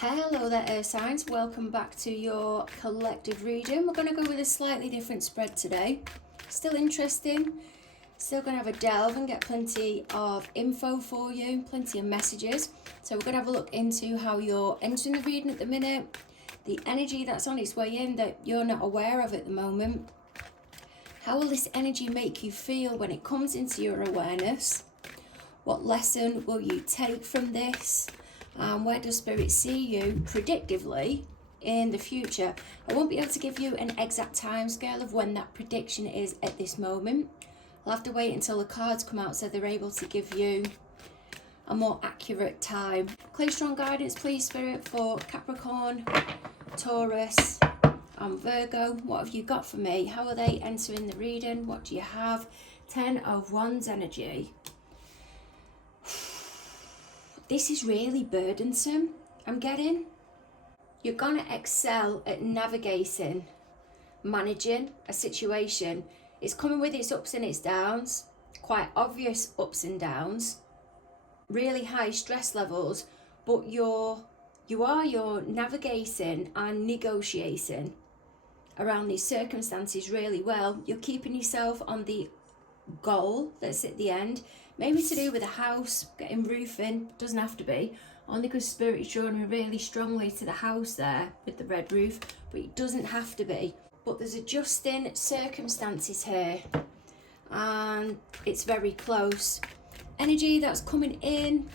Hello there, Earth signs. Welcome back to your collective reading. We're going to go with a slightly different spread today. Still interesting. Still going to have a delve and get plenty of info for you, plenty of messages. So we're going to have a look into how you're entering the reading at the minute, the energy that's on its way in that you're not aware of at the moment. How will this energy make you feel when it comes into your awareness? What lesson will you take from this? Where does Spirit see you predictively in the future? I won't be able to give you an exact time scale of when that prediction is at this moment. I'll have to wait until the cards come out so they're able to give you a more accurate time. Clear strong guidance, please, Spirit, for Capricorn, Taurus, and Virgo. What have you got for me? How are they entering the reading? What do you have? 10 of Wands energy. This is really burdensome, I'm getting. You're going to excel at navigating, managing a situation. It's coming with its ups and its downs, quite obvious ups and downs, really high stress levels, but you're navigating and negotiating around these circumstances really well. You're keeping yourself on the goal that's at the end. Maybe to do with a house, getting roofing, doesn't have to be. Only because Spirit is drawing me really strongly to the house there with the red roof, but it doesn't have to be. But there's adjusting circumstances here, and it's very close. Energy that's coming in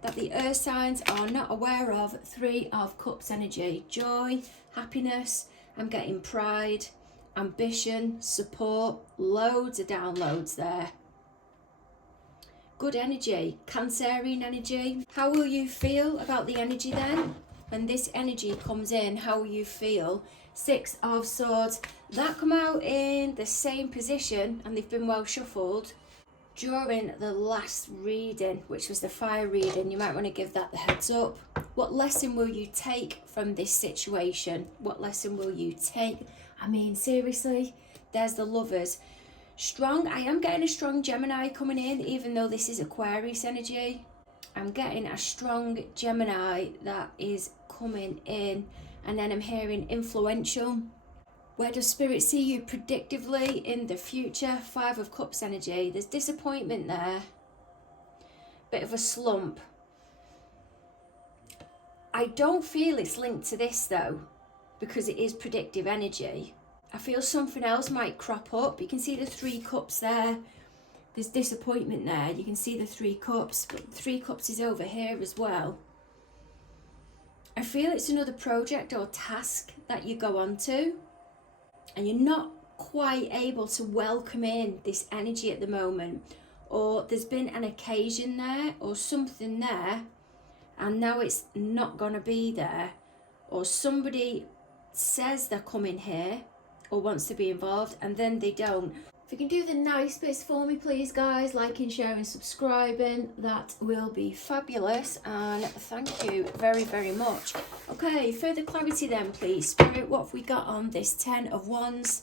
that the earth signs are not aware of. 3 of Cups energy. Joy, happiness, I'm getting pride, ambition, support, loads of downloads there. Good energy, Cancerian energy. How will you feel about the energy then? When this energy comes in, how will you feel? 6 of Swords. That come out in the same position, and they've been well shuffled during the last reading, which was the fire reading. You might want to give that the heads up. What lesson will you take from this situation? What lesson will you take? I mean, seriously, there's the Lovers. Strong, I am getting a strong Gemini coming in, even though this is Aquarius energy. I'm getting a strong Gemini that is coming in, and then I'm hearing influential. Where does Spirit see you predictively in the future? 5 of Cups energy. There's disappointment there. Bit of a slump. I don't feel it's linked to this though, because it is predictive energy. I feel something else might crop up. You can see the 3 cups there. There's disappointment there. You can see the 3 cups, but the 3 cups is over here as well. I feel it's another project or task that you go on to, and you're not quite able to welcome in this energy at the moment, or there's been an occasion there or something there, and now it's not going to be there, or somebody says they're coming here or wants to be involved and then they don't. If you can do the nice bits for me, please, guys, liking, sharing, subscribing, that will be fabulous, and thank you very, very much. Okay, further clarity then, please, Spirit. What have we got on this 10 of Wands?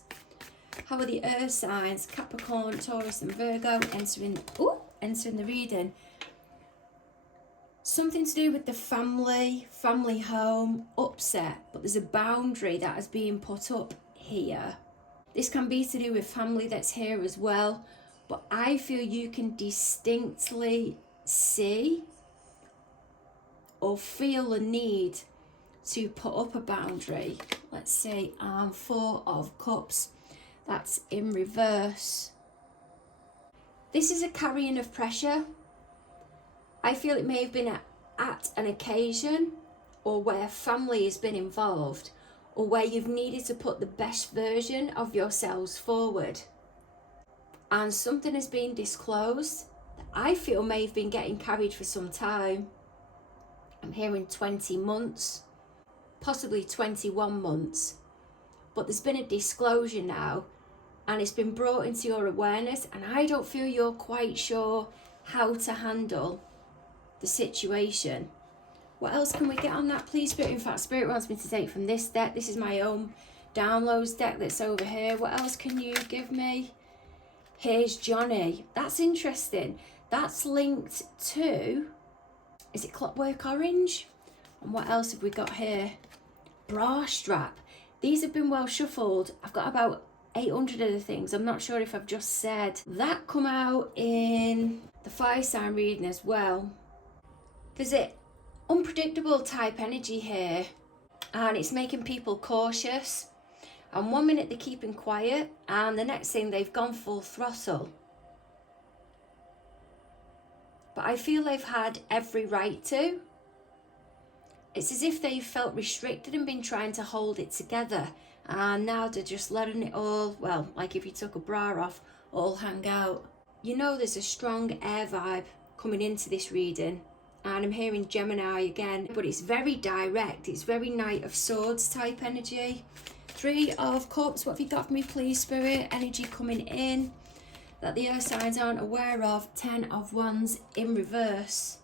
How are the earth signs, Capricorn, Taurus and Virgo, entering the reading? Something to do with the family home, upset, but there's a boundary that is being put up here. This can be to do with family that's here as well, but I feel you can distinctly see or feel a need to put up a boundary. Let's see, 4 of Cups. That's in reverse. This is a carrying of pressure. I feel it may have been at an occasion, or where family has been involved, or where you've needed to put the best version of yourselves forward. And something has been disclosed that I feel may have been getting carried for some time. I'm hearing 20 months, possibly 21 months. But there's been a disclosure now, and it's been brought into your awareness, and I don't feel you're quite sure how to handle the situation. What else can we get on that, please, Spirit? In fact, Spirit wants me to take from this deck. This is my own downloads deck that's over here. What else can you give me? Here's Johnny. That's interesting. That's linked to, is it Clockwork Orange? And what else have we got here? Bra strap. These have been well shuffled. I've got about 800 of the things. I'm not sure if I've just said that come out in the fire sign reading as well. There's an unpredictable type energy here, and it's making people cautious. And 1 minute they're keeping quiet, and the next thing they've gone full throttle. But I feel they've had every right to. It's as if they've felt restricted and been trying to hold it together. And now they're just letting it all, well, like if you took a bra off, all hang out. You know there's a strong air vibe coming into this reading. And I'm hearing Gemini again, but it's very direct. It's very Knight of Swords type energy. 3 of Cups, what have you got for me, please, Spirit? Energy coming in that the earth signs aren't aware of. 10 of Wands in reverse.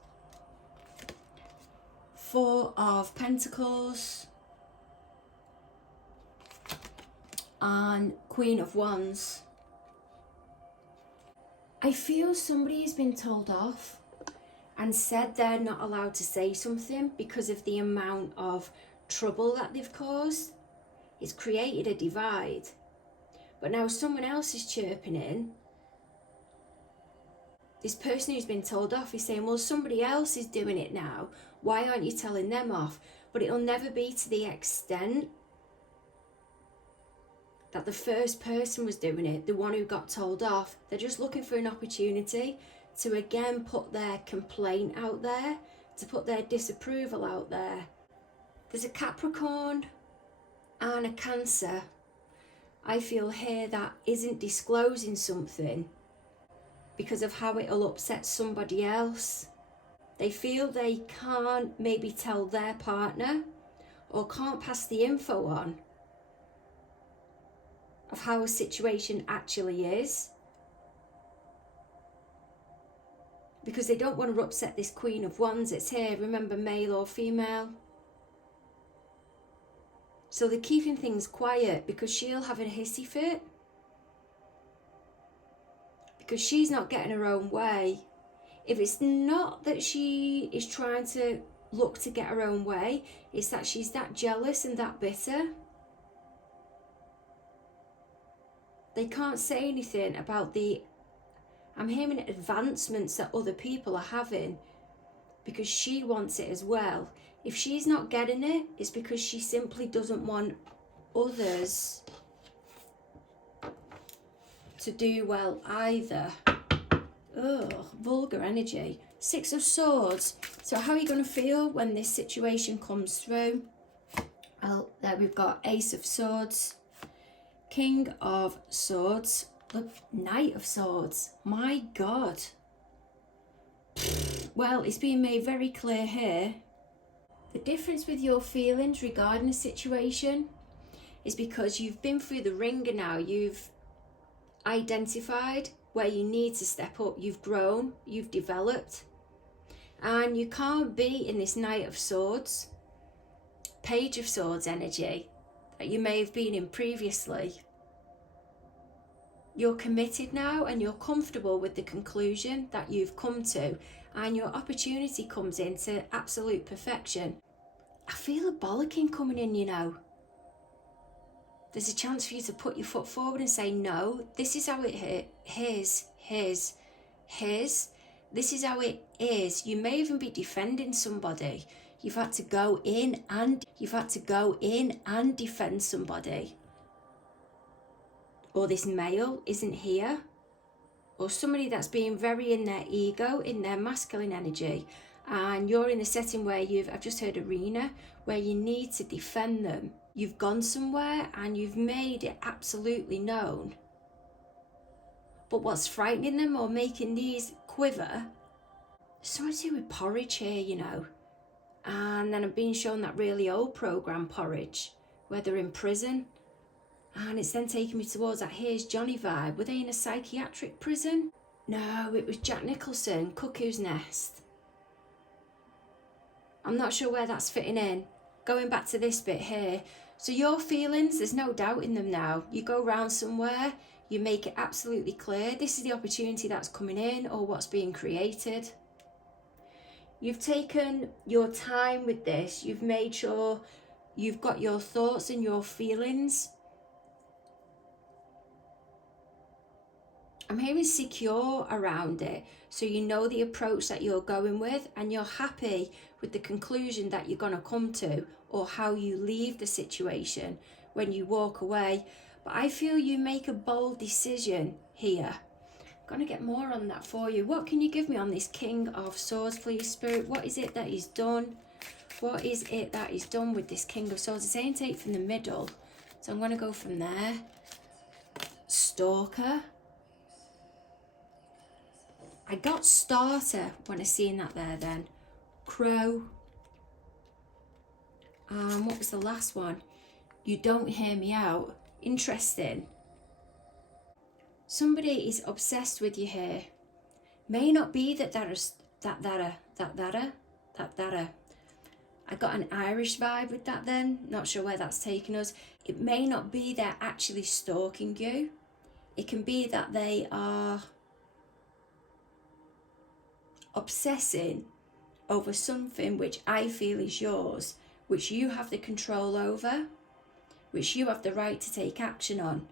4 of Pentacles. And Queen of Wands. I feel somebody has been told off and said they're not allowed to say something because of the amount of trouble that they've caused. It's created a divide. But now someone else is chirping in. This person who's been told off is saying, well, somebody else is doing it now. Why aren't you telling them off? But it'll never be to the extent that the first person was doing it, the one who got told off. They're just looking for an opportunity to again put their complaint out there, to put their disapproval out there. There's a Capricorn and a Cancer, I feel here, that isn't disclosing something because of how it'll upset somebody else. They feel they can't maybe tell their partner or can't pass the info on of how a situation actually is, because they don't want to upset this Queen of Wands. It's here, remember, male or female. So they're keeping things quiet because she'll have a hissy fit, because she's not getting her own way. If it's not that she is trying to look to get her own way, it's that she's that jealous and that bitter. They can't say anything about I'm hearing advancements that other people are having because she wants it as well. If she's not getting it, it's because she simply doesn't want others to do well either. Ugh, vulgar energy. 6 of Swords. So how are you going to feel when this situation comes through? Well, there we've got Ace of Swords, King of Swords, look, Knight of Swords. My God. Well, it's being made very clear here. The difference with your feelings regarding a situation is because you've been through the ringer now. You've identified where you need to step up. You've grown, you've developed. And you can't be in this Knight of Swords, Page of Swords energy that you may have been in previously. You're committed now and you're comfortable with the conclusion that you've come to, and your opportunity comes into absolute perfection. I feel a bollocking coming in, you know. There's a chance for you to put your foot forward and say, no, this is how it is. This is how it is. You may even be defending somebody. You've had to go in and defend somebody. Or this male isn't here. Or somebody that's being very in their ego, in their masculine energy. And you're in a setting where I've just heard arena, where you need to defend them. You've gone somewhere and you've made it absolutely known. But what's frightening them or making these quiver, something to do with porridge here, you know. And then I'm being shown that really old program Porridge, where they're in prison. And it's then taking me towards that Here's Johnny vibe. Were they in a psychiatric prison? No, it was Jack Nicholson, Cuckoo's Nest. I'm not sure where that's fitting in. Going back to this bit here. So your feelings, there's no doubt in them now. You go round somewhere, you make it absolutely clear. This is the opportunity that's coming in or what's being created. You've taken your time with this. You've made sure you've got your thoughts and your feelings. I'm hearing secure around it. So you know the approach that you're going with, and you're happy with the conclusion that you're going to come to, or how you leave the situation when you walk away. But I feel you make a bold decision here. I'm going to get more on that for you. What can you give me on this King of Swords, please, Spirit? What is it that he's done? What is it that he's done with this King of Swords? It's saying take from the middle. So I'm going to go from there. Stalker. I got starter when I seen that there then. Crow. What was the last one? You don't hear me out. Interesting. Somebody is obsessed with you here. May not be that I got an Irish vibe with that then. Not sure where that's taking us. It may not be they're actually stalking you. It can be that they are obsessing over something which I feel is yours, which you have the control over, which you have the right to take action on.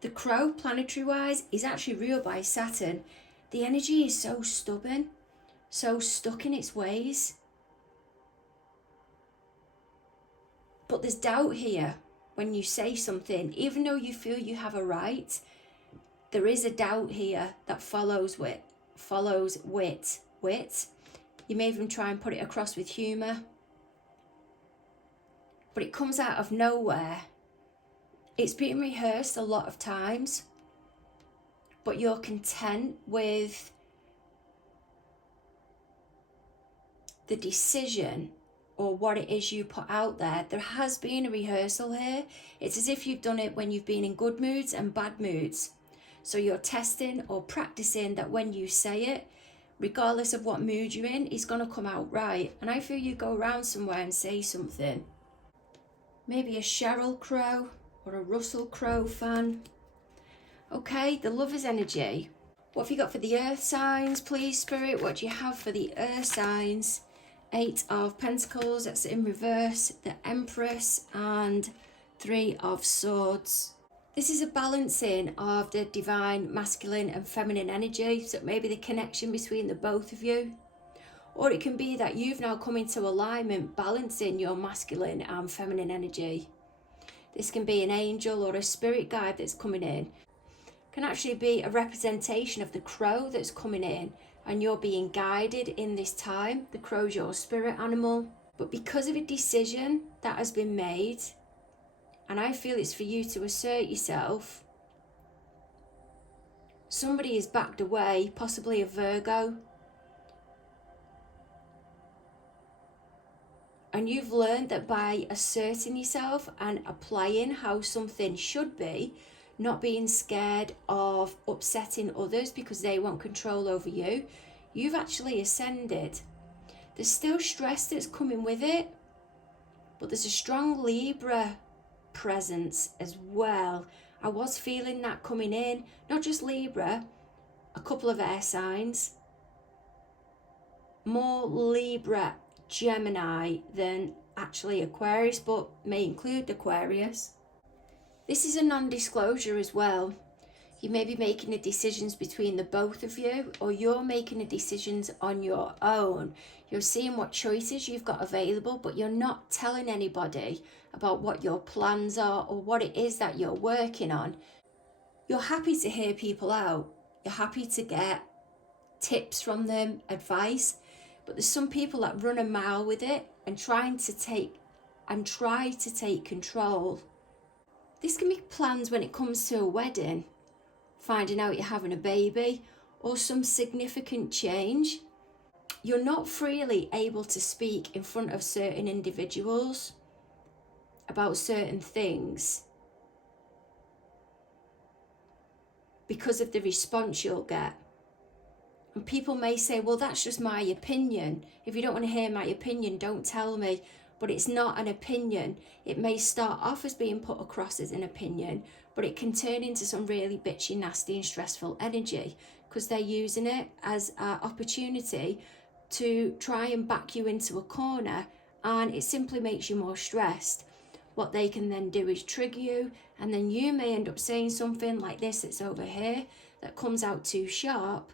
The crow, planetary wise, is actually ruled by Saturn. The energy is so stubborn, so stuck in its ways. But there's doubt here when you say something, even though you feel you have a right, there is a doubt here that follows wit. You may even try and put it across with humour, but it comes out of nowhere. It's been rehearsed a lot of times, but you're content with the decision or what it is you put out there. There has been a rehearsal here. It's as if you've done it when you've been in good moods and bad moods. So you're testing or practicing that when you say it, regardless of what mood you're in, it's going to come out right. And I feel you go around somewhere and say something. Maybe a Sheryl Crow or a Russell Crowe fan. Okay, the Lover's energy. What have you got for the Earth signs, please, Spirit? What do you have for the Earth signs? 8 of Pentacles, that's in reverse. The Empress and 3 of Swords. This is a balancing of the divine masculine and feminine energy, so maybe the connection between the both of you. Or it can be that you've now come into alignment, balancing your masculine and feminine energy. This can be an angel or a spirit guide that's coming in. It can actually be a representation of the crow that's coming in, and you're being guided in this time. The crow's your spirit animal. But because of a decision that has been made, and I feel it's for you to assert yourself, somebody is backed away, possibly a Virgo. And you've learned that by asserting yourself and applying how something should be, not being scared of upsetting others because they want control over you, you've actually ascended. There's still stress that's coming with it, but there's a strong Libra presence as well. I was feeling that coming in, not just Libra, a couple of air signs, more Libra, Gemini than actually Aquarius, but may include Aquarius. This is a non-disclosure as well. You may be making the decisions between the both of you, or you're making the decisions on your own. You're seeing what choices you've got available, but you're not telling anybody about what your plans are or what it is that you're working on. You're happy to hear people out. You're happy to get tips from them, advice, but there's some people that run a mile with it and try to take control. This can be plans when it comes to a wedding, finding out you're having a baby, or some significant change. You're not freely able to speak in front of certain individuals about certain things because of the response you'll get. And people may say, well, that's just my opinion. If you don't want to hear my opinion, don't tell me. But it's not an opinion. It may start off as being put across as an opinion, but it can turn into some really bitchy, nasty and stressful energy because they're using it as an opportunity to try and back you into a corner, and it simply makes you more stressed. What they can then do is trigger you, and then you may end up saying something like this that's over here that comes out too sharp,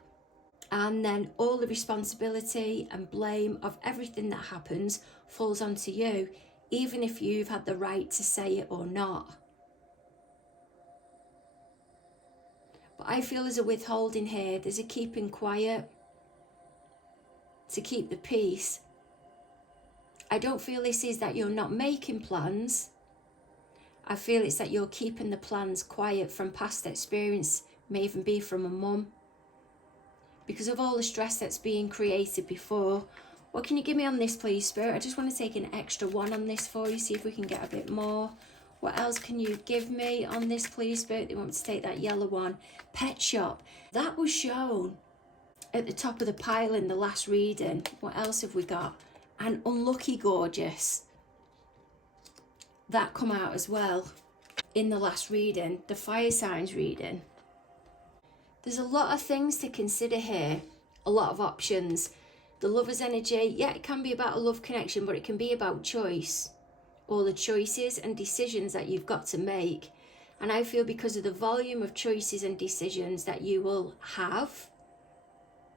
and then all the responsibility and blame of everything that happens falls onto you, even if you've had the right to say it or not. But I feel there's a withholding here, there's a keeping quiet to keep the peace. I don't feel this is that you're not making plans. I feel it's that you're keeping the plans quiet from past experience, may even be from a mum. Because of all the stress that's being created before. What can you give me on this, please, Spirit? I just want to take an extra one on this for you, see if we can get a bit more. What else can you give me on this, please, Spirit? They want me to take that yellow one. Pet shop. That was shown at the top of the pile in the last reading. What else have we got? And unlucky gorgeous. That come out as well in the last reading, the fire signs reading. There's a lot of things to consider here, a lot of options. The lover's energy, yeah, it can be about a love connection, but it can be about choice. All the choices and decisions that you've got to make. And I feel because of the volume of choices and decisions that you will have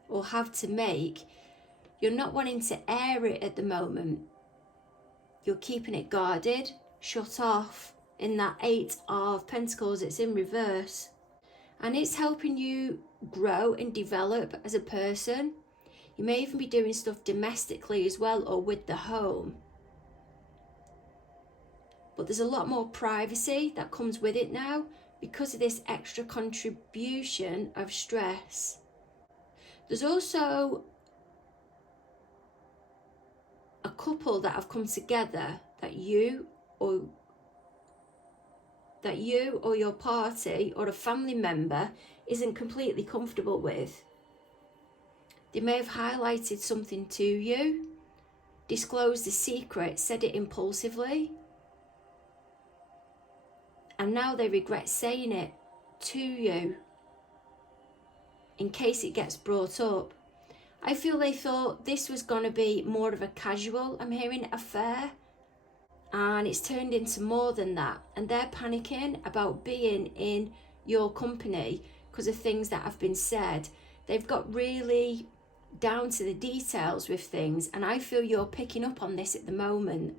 or have to make, you're not wanting to air it at the moment. You're keeping it guarded, shut off in that 8 of Pentacles. It's in reverse. And it's helping you grow and develop as a person. You may even be doing stuff domestically as well, or with the home. But there's a lot more privacy that comes with it now because of this extra contribution of stress. There's also a couple that have come together that you or your party or a family member isn't completely comfortable with. They may have highlighted something to you, disclosed a secret, said it impulsively, and now they regret saying it to you in case it gets brought up. I feel they thought this was going to be more of a casual, I'm hearing, affair, and it's turned into more than that, and they're panicking about being in your company because of things that have been said. They've got really down to the details with things, and I feel you're picking up on this at the moment.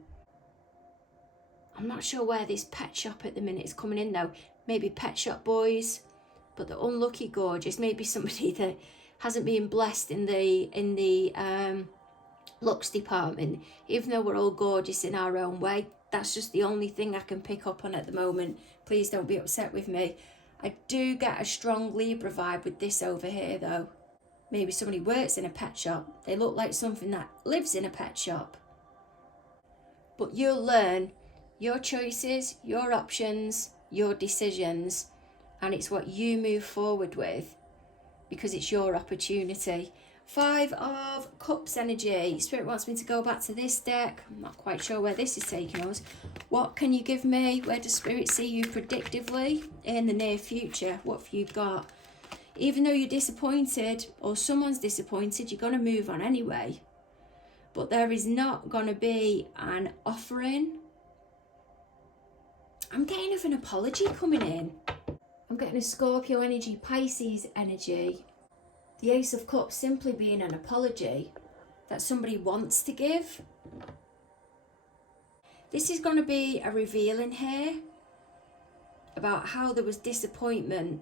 I'm not sure where this pet shop at the minute is coming in though. Maybe Pet Shop Boys, but the unlucky gorgeous, maybe somebody that hasn't been blessed in the looks department, even though we're all gorgeous in our own way. That's just the only thing I can pick up on at the moment. Please don't be upset with me. I do get a strong Libra vibe with this over here though. Maybe somebody works in a pet shop. They look like something that lives in a pet shop. But you'll learn your choices, your options, your decisions, and it's what you move forward with because it's your opportunity. 5 of Cups energy. Spirit wants me to go back to this deck. I'm not quite sure where this is taking us. What can you give me? Where does Spirit see you predictively in the near future? What have you got? Even though you're disappointed or someone's disappointed, you're going to move on anyway. But there is not going to be an offering. I'm getting of an apology coming in. I'm getting a Scorpio energy, Pisces energy. The Ace of Cups simply being an apology that somebody wants to give. This is going to be a revealing here about how there was disappointment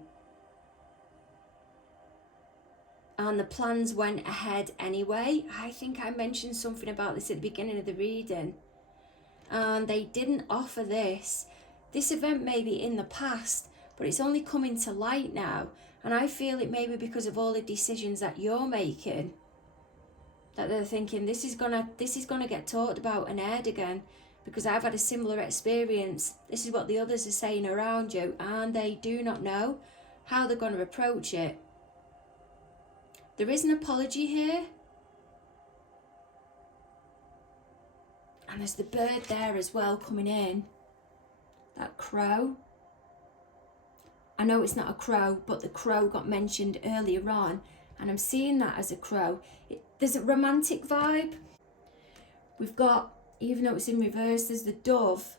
and the plans went ahead anyway. I think I mentioned something about this at the beginning of the reading. And they didn't offer this. This event may be in the past, but it's only coming to light now. And I feel it may be because of all the decisions that you're making, that they're thinking this is gonna get talked about and aired again, because I've had a similar experience. This is what the others are saying around you, and they do not know how they're going to approach it. There is an apology here. And there's the bird there as well coming in. That crow. I know it's not a crow, but the crow got mentioned earlier on. And I'm seeing that as a crow. There's a romantic vibe. We've got, even though it's in reverse, there's the dove,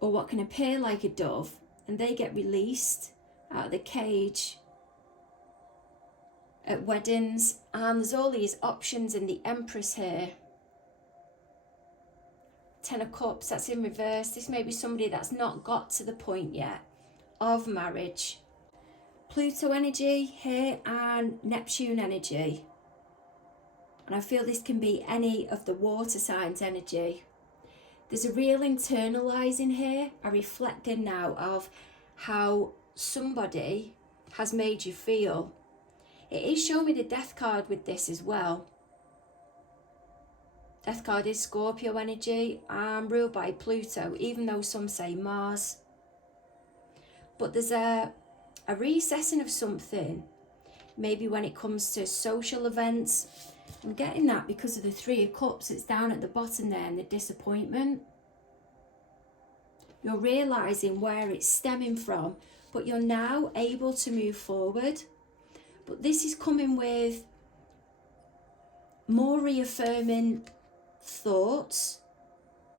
or what can appear like a dove, and they get released out of the cage at weddings. And there's all these options in the Empress here. 10 of Cups, that's in reverse. This may be somebody that's not got to the point yet of marriage. Pluto energy here and Neptune energy. And I feel this can be any of the water signs energy. There's a real internalizing here, a reflecting now of how somebody has made you feel. It is showing me the Death card with this as well. Death card is Scorpio energy and ruled by Pluto, even though some say Mars. But there's a recessing of something, maybe when it comes to social events. I'm getting that because of the 3 of Cups. It's down at the bottom there, and the disappointment. You're realising where it's stemming from, but you're now able to move forward. But this is coming with more reaffirming thoughts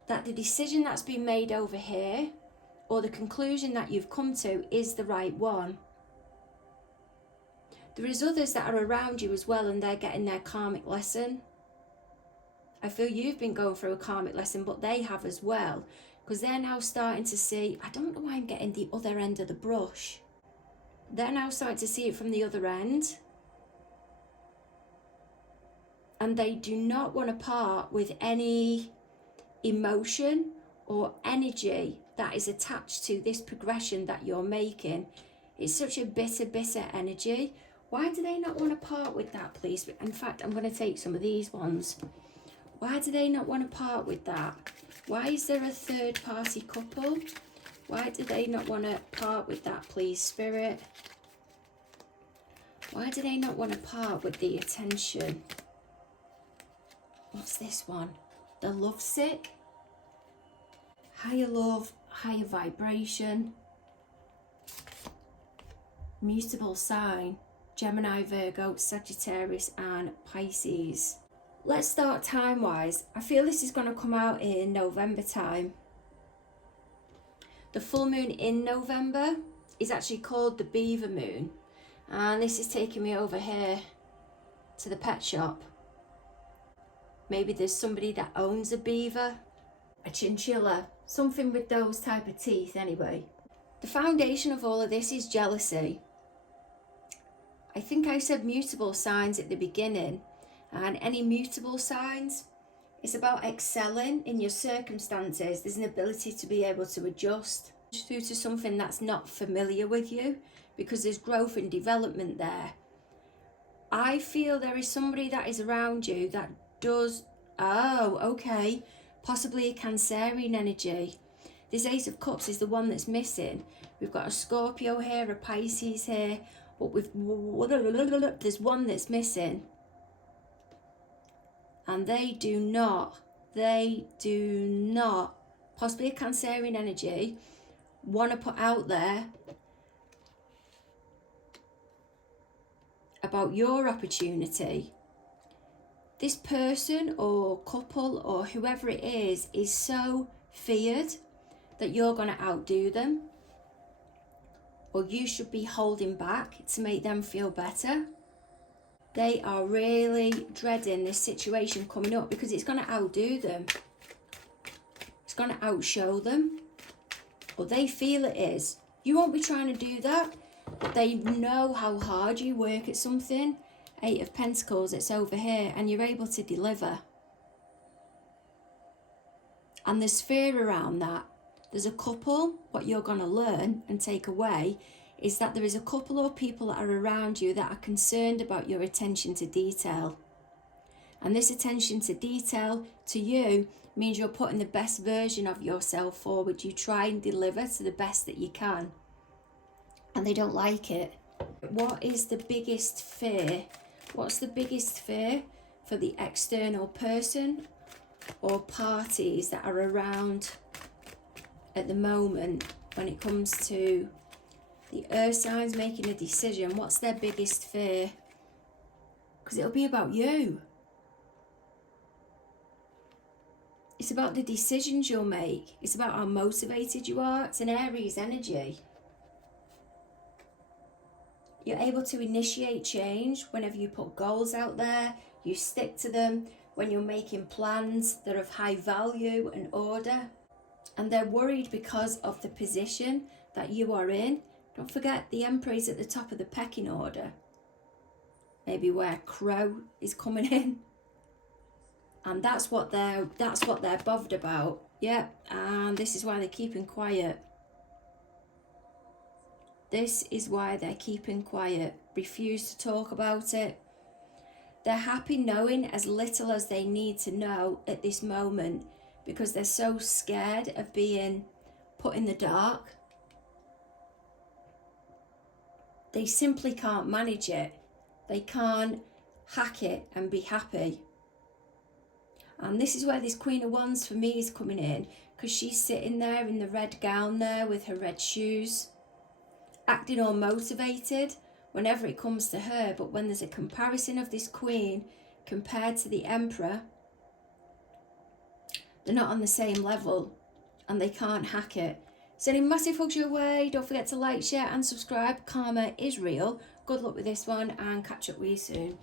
that the decision that's been made over here, or the conclusion that you've come to, is the right one. There is others that are around you as well, and they're getting their karmic lesson. I feel you've been going through a karmic lesson, but they have as well, because they're now starting to see, I don't know why I'm getting the other end of the brush. They're now starting to see it from the other end. And they do not want to part with any emotion or energy that is attached to this progression that you're making. It's such a bitter energy. Why do they not want to part with that, please? In fact, I'm going to take some of these ones. Why do they not want to part with that? Why is there a third party couple? Why do they not want to part with that, please, Spirit? Why do they not want to part with the attention? What's this one? The lovesick. Higher love, higher vibration. Mutable sign. Gemini, Virgo, Sagittarius and Pisces. Let's start time-wise. I feel this is going to come out in November time. The full moon in November is actually called the Beaver Moon. And this is taking me over here to the pet shop. Maybe there's somebody that owns a beaver, a chinchilla, something with those type of teeth anyway. The foundation of all of this is jealousy. I think I said mutable signs at the beginning, and any mutable signs, it's about excelling in your circumstances. There's an ability to be able to adjust through to something that's not familiar with you, because there's growth and development there. I feel there is somebody that is around you that does, possibly a Cancerian energy. This Ace of Cups is the one that's missing. We've got a Scorpio here, a Pisces here, but there's one that's missing. And they do not, possibly a Cancerian energy, want to put out there about your opportunity. This person or couple or whoever it is so feared that you're going to outdo them, or you should be holding back to make them feel better. They are really dreading this situation coming up because it's going to outdo them. It's going to outshow them. Or they feel it is. You won't be trying to do that, but they know how hard you work at something. 8 of Pentacles, it's over here, and you're able to deliver. And there's fear around that. There's a couple, what you're going to learn and take away is that there is a couple or people that are around you that are concerned about your attention to detail. And this attention to detail to you means you're putting the best version of yourself forward. You try and deliver to the best that you can. And they don't like it. What is the biggest fear? What's the biggest fear for the external person or parties that are around at the moment when it comes to The earth signs making a decision. What's their biggest fear? Because it'll be about you. It's about the decisions you'll make. It's about how motivated you are. It's an Aries energy. You're able to initiate change whenever you put goals out there. You stick to them when you're making plans that are of high value and order. And they're worried because of the position that you are in. Don't forget, the Emperor is at the top of the pecking order. Maybe where Crow is coming in. And that's what they're bothered about. Yeah, and this is why they're keeping quiet. This is why they're keeping quiet. Refuse to talk about it. They're happy knowing as little as they need to know at this moment because they're so scared of being put in the dark. They simply can't manage it. They can't hack it and be happy. And this is where this Queen of Wands for me is coming in, because she's sitting there in the red gown there with her red shoes, acting all motivated whenever it comes to her. But when there's a comparison of this Queen compared to the Emperor, they're not on the same level and they can't hack it. Sending massive hugs your way. Don't forget to like, share and subscribe. Karma is real. Good luck with this one and catch up with you soon.